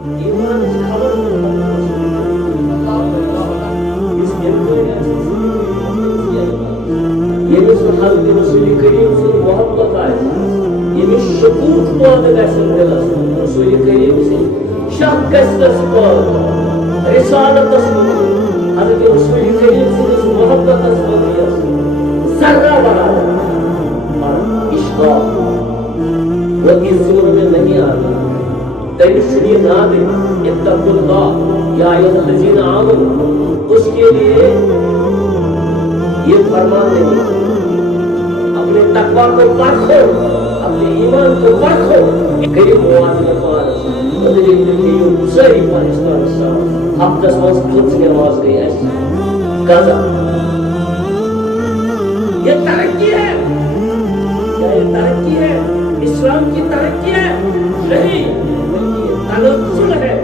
ایمان خبر یمس حضرت رسول کریم سن محبت آئے یمس شکوک پاد گژھن دلس رسول کریم سن شک گژھنس پاد رسالتس متعلق حضرت رسول کریم سنس محبتس متعلق ذرہ برابر اشتاق وہ اس زور میں نہیں آتا تیری سنی نہ دے اتقوا اللہ یا ایھا الذین آمنوا اس کے لیے یہ فرمان نہیں اپنے تقوی کو پرکھو اپنے ایمان کو پرکھو کریم موازنہ پانس مدنی زندگی ساری پاکستان سا ہفتس مز خود نماز گئی ایسے قضا یہ ترقی ہے کیا یہ ترقی ہے اسلام کی ترقی ہے نہیں بلکہ یہ تنزل ہے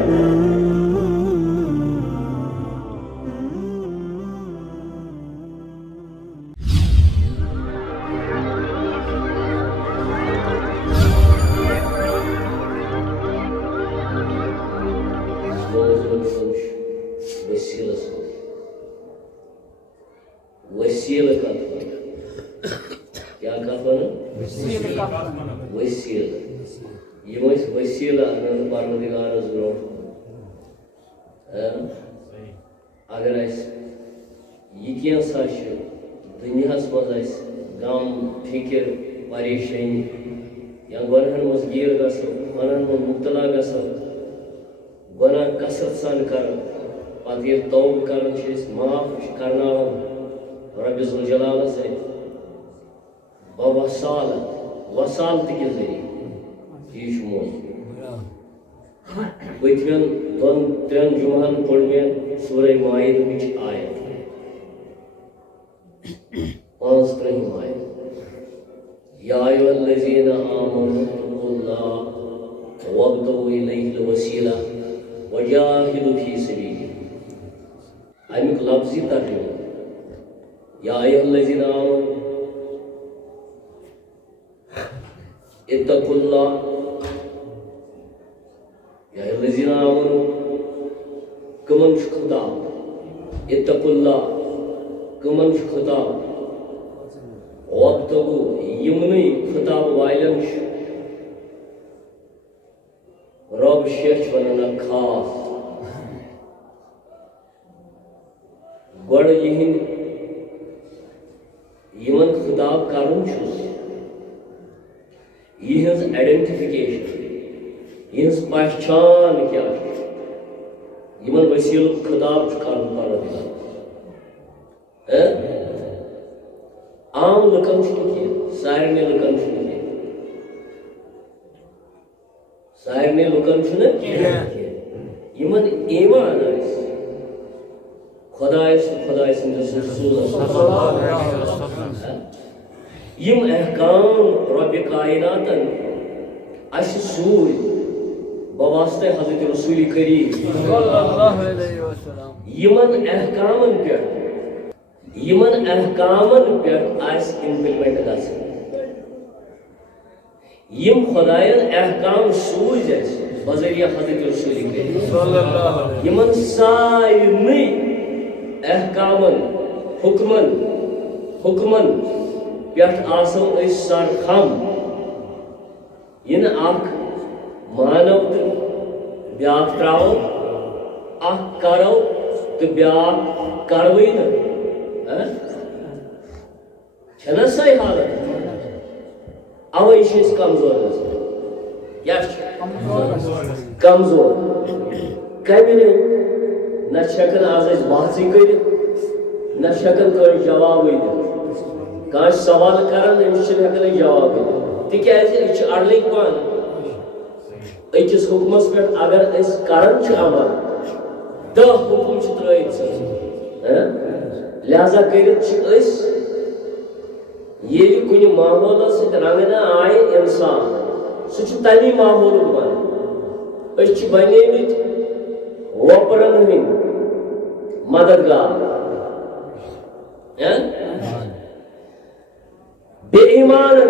اگر یہ کیسا دنیا مز غم فکر پریشانی یا گناہن مز گیر گژھو گناہن مز مبتلا گژھو گناہ کثرت سان کر پتہ یہ توبہ کران معاف کرناوان رب ذوالجلال سے وصالت کے ذریعے یہ موضوع پتمین دون ترین جمعن پڑھ میں سورہ مائدہ مچ آیت 35 آیت یا ایھا الذین آمنوا اتقوا اللہ وابتغوا الیہ الوسیلہ وجاہدوا فی سبیلہ امیک لفظی ترجمہ یا ایھا الذین آمنوا اتقوا اللہ یا الذین آمنوا کمن خطاب اتقوا اللہ کمن خطاب وابتغوا یمنی خطاب وائلن رب شیخ وننا خاص گوڑ یہن یمن خطاب کرن چھس یہ آئیڈینٹیفکیشن یہ پہچان کیا یمن وسیل خطاب کرن پردگار عام لکن کی سارے لکن سارے لکن یمن ایمان خدا سندس رسول یم احکام رب کائنات اس سوئی بواسطہ حضرت رسول کریم صلی اللہ علیہ وسلم یمن احکامن پہ آس امپلیمنٹ گژھن یم خدائن احکام سوز بذریعہ حضرت رسول کریم صلی اللہ علیہ وسلم یمن سارے احکامن حکمن پہ آسو سر خم یہ اخ مانو تو بیاا ترو اخ کرو تو بیاا کروی نا چھنا سی حالت اوے کمزور کیا کمزور کمی نہ ہیکن آز بحثی کر نہ ہیکن جواب دت کان سوال کران امس ہیکن جواب دت تکیاز یہ اڑلک پان اکس حکمس پہ اگر اس کران عمل 10 حکم ترائت لہذا کرت یہ کن ماحول رنگنا آئے انسان سہ تمی ماحول بن بنمت وپرن ہند مددگار بے ایمان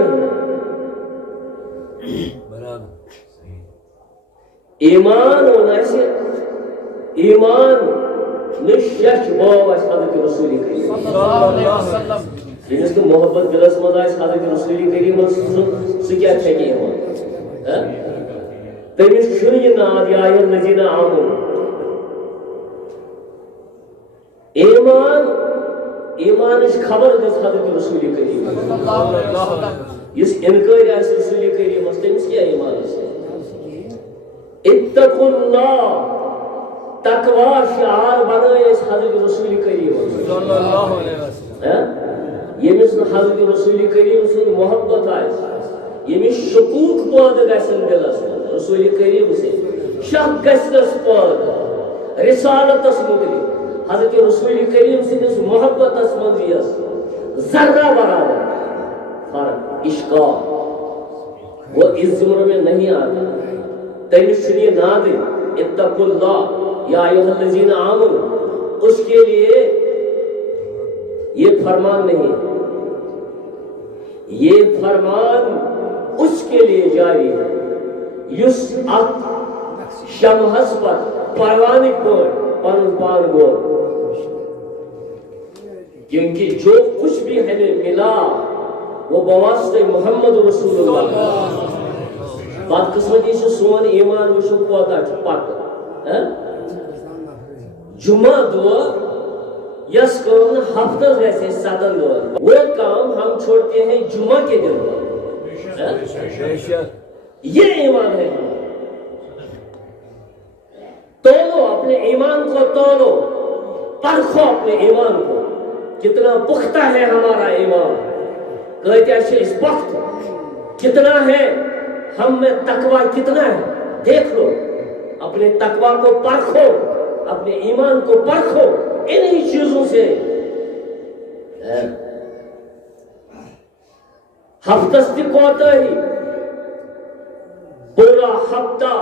ایمان ہونا سے ایمان نشش باو اس حضرت رسول کریم صلی اللہ علیہ وسلم یمس تو محبت دلس مز آس حضرت رسول کریم سکیا چھکے ایمان تمس چھن یہ ناد یا ایھا الذین آمنوا ایمان خبر دس حضرت رسول کریم صلی اللہ علیہ وسلم اس انکار اس رسول کریم تمس کیا ایمان ہے اتقوا اللہ تقوی شعار بنائے اس حضرت رسول کریم صلی اللہ علیہ وسلم یمس حضرت رسول کریم سن محبت آئے یمس شکوک پود گژھن دلس رسول کریم سے شک گژھنس پود رسالتس متعلق حضرت رسول کریم سندس محبتس مز یس ذرہ برابر فرق اشکال وہ اس زمرے میں نہیں آتا تمس چھن یہ ناد اتقوا اللہ یا ایھا الذین آمنوا اس کے لیے یہ فرمان نہیں یہ فرمان اس کے لیے جاری ہے یس ات شمحس پر پروانی پر پن پان گو کیونکہ جو کچھ بھی ہمیں ملا وہ بواسطہ محمد رسول اللہ بدقسمتی سے سون ایمان وشو کوتا پک جمعہ دو یس کام ہفتہ جیسے 7 دور وہ کام ہم چھوڑتے ہیں جمعہ کے دن یہ ایمان ہے تولو اپنے ایمان کو تولو پرکھو اپنے ایمان کو کتنا پختہ ہے ہمارا ایمان کہتے ہیں اس وقت کتنا ہے ہم میں تقوی کتنا ہے دیکھ لو اپنے تقوی کو پرکھو اپنے ایمان کو پرکھو انہی چیزوں سے ہفتہ کوتا ہی پورا ہفتہ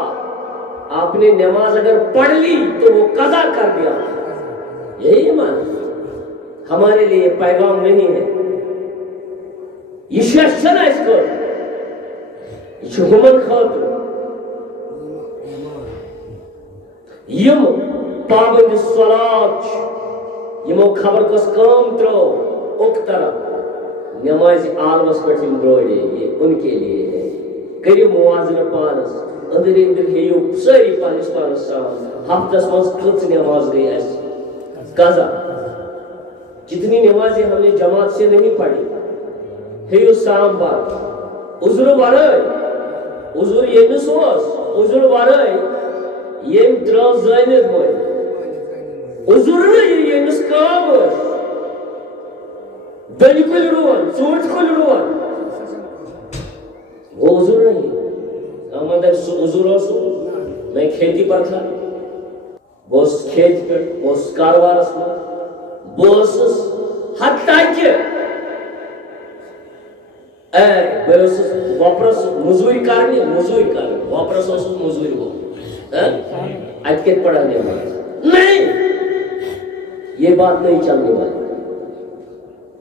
آپ نے نماز اگر پڑھ لی تو وہ قضا کر دیا یہی ایمان ہمارے لیے پیغام نہیں ہے یہ شیشن ہے اس کو یہ ہمن خاطر یم پابند صلات یمو خبر کس کام ترو اک طرف نماز عالمس پر دروڑے یہ ان کے لیے ہے کریو موازنہ پانس اندر اندر ہیو ساری پانس سام ہفتس مز کچھ نماز گئی ایسی قضا جتنی نمازیں ہم نے جماعت سے نہیں پڑھی ہیو سام بات عذر ورائے عذر یہ نسوس عذر ورائے یہ درو زائنت ہوئے عذر نہیں یہ نسکام ہوئے بالکل روان سوچ کل روان وہ عذر نہیں ہم عذر ہو سو میں کھیتی پر تھا بوس کھیت پر بوس کاروارس میں بوس حتیٰ کہ بوس واپرس مزوری کرنی واپرس مزوری ہو اٹکت پڑھانے والا نہیں یہ بات نہیں چلنے والی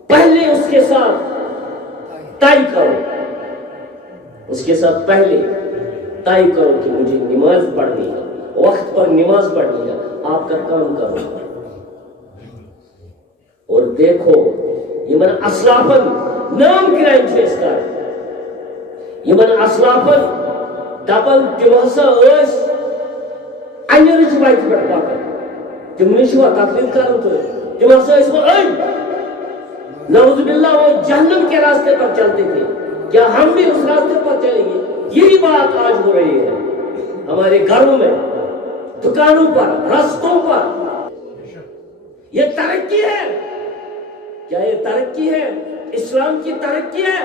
پہلے اس کے ساتھ طے کرو اس کے ساتھ پہلے طے کرو کہ مجھے نماز پڑھنی ہے وقت پر نماز پڑھنی ہے آپ کا کام کرو اور دیکھو یہ من اسلافن نام گرائن چھے اس کا یہ من اسلافن دبن تمہسا اس انرچ بائٹ پر پاکر تمہیں شوا تقلید کرو تو تمہسا اس کو این نعوذ باللہ وہ جہنم کے راستے پر چلتے تھے کیا ہم بھی اس راستے پر چلیں گے یہی بات آج ہو رہی ہے ہمارے گھروں میں دکانوں پر راستوں پر یہ ترقی ہے کیا یہ ترقی ہے اسلام کی ترقی ہے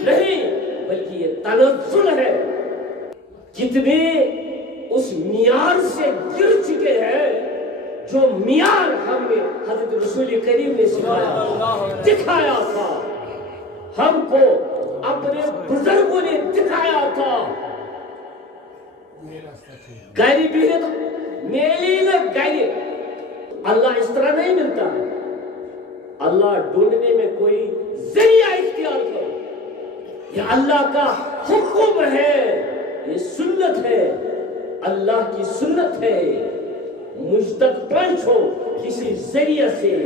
نہیں بلکہ یہ تنزل ہے کتنے اس معیار سے گر چکے ہیں جو معیار ہمیں حضرت رسول کریم نے سکھایا دکھایا تھا ہم کو اپنے بزرگوں نے دکھایا تھا گھر بھی ہے تو میلی نہ گھر اللہ اس طرح نہیں ملتا ہے اللہ ڈھونڈنے میں کوئی ذریعہ اختیار کرو یہ اللہ کا حکم ہے یہ سنت ہے اللہ کی سنت ہے، مجھ تک پہنچو کسی ذریعے سے